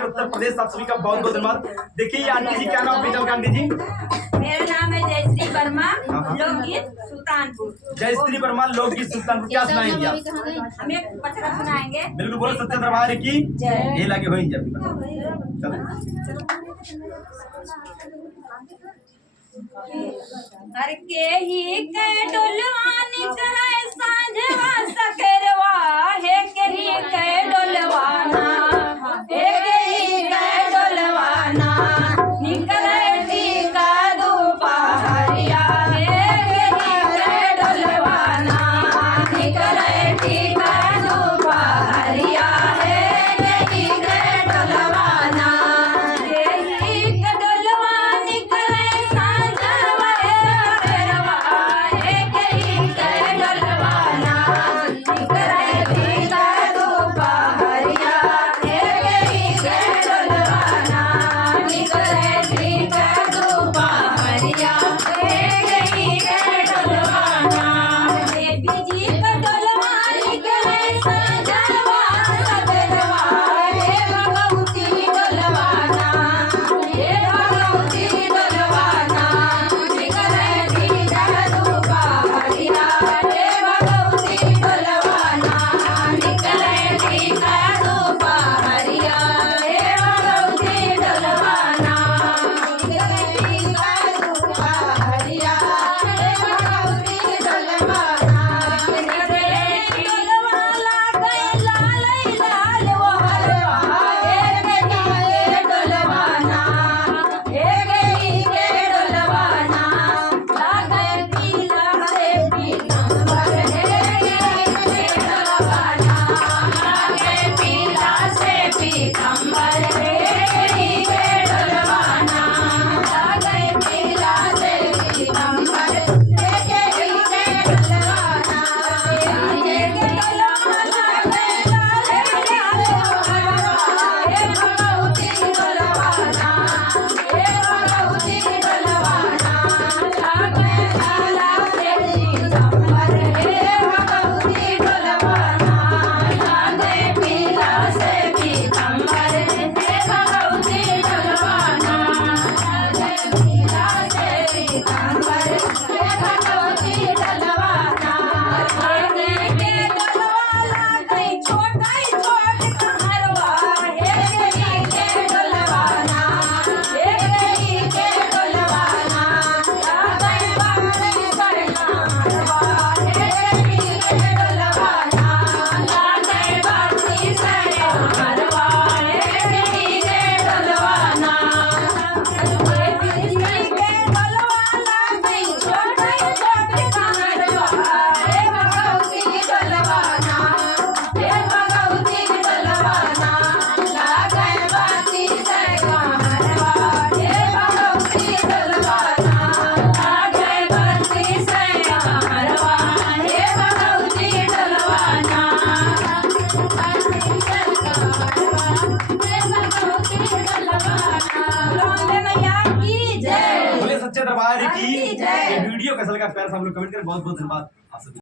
उत्तर प्रदेश आप सभी का बहुत बहुत धन्यवाद। देखिए आंटी जी, क्या नाम बेटा आंटी जी? मेरा नाम है जयश्री वर्मा, लोकगीत सुल्तानपुर। जयश्री वर्मा, लोकगीत सुल्तानपुर। क्या सुनाएंगे आप? हम एक पचरा सुनाएंगे। बिल्कुल बोलो, सच्चे दरबार की ये लगे हो हर के ही के डोलवानी करे सांझवा सकरवा है के ही के डोलवाना है के ही के डोलवाना निकले टीका दोपहरिया है के ही के डोलवाना निकले टीका दोपहरिया है के ही के डोलवाना है ही के डोलवानी करे सांझवा सकरवा है के ही के डोलवाना निकले टीका दोपहरिया है के ही के डोलवाना निकले टीका दोपहरिया है के ही के डोलवाना देवी जी का डोलवा निकले सांझवा सकरवा हे भगवती डोलवाना हे भगवती डोलवाना निकले टीका दोपहरिया हे भगवती डोलवाना निकले टीका दोपहरिया हे भगवती डोलवाना निकले टीका दोपहरिया हे भगवती डोलवाना निकले डोलवाला कैला लाल वो हलवा हे गई के डोलवाना हे गई के डोलवाना लागे पीला से पीतांबर हे गई के डोलवाना लागे पीला से पीतांबर हे गई के डोलवाना लागे पीला से पीतांबर हे गई के डोलवाना हे के डोलवाना कैला लाल वो हलवा हे भगवती डोलवाना हे भगवती डोलवाना लागे लाला से पीतांबर हे भगवती डोलवाना लागे पीला से पीतांबर हे भगवती डोलवाना लागे पीला से पीतांबर हे भगवती डोलवाना लागे के डोलवाला कई छोटा ही छोट कहरवा हे गई के डोलवाना हे गई के डोलवाना लागे बागड़ी सरकारवा हे गई के डोलवाना लागे बागड़ी सरकारवा हे गई के डोलवाना देवी जी के डोलवाला कई छोटा ही छोट कहरवा हे भगवती डोलवाना हे भगवती डोलवाना लागे बाती सरकारवा हे भगवती डोलवाना लागे बाती सरकारवा हे भगवती डोलवाना बाती सरकारवा हे भगवती डोलवाना। लौंडे मैया की जय। बोले सच्चे दरबार की जय। ये वीडियो कैसा लगा प्यार से हम लोग कमेंट करें। बहुत बहुत धन्यवाद आप सभी।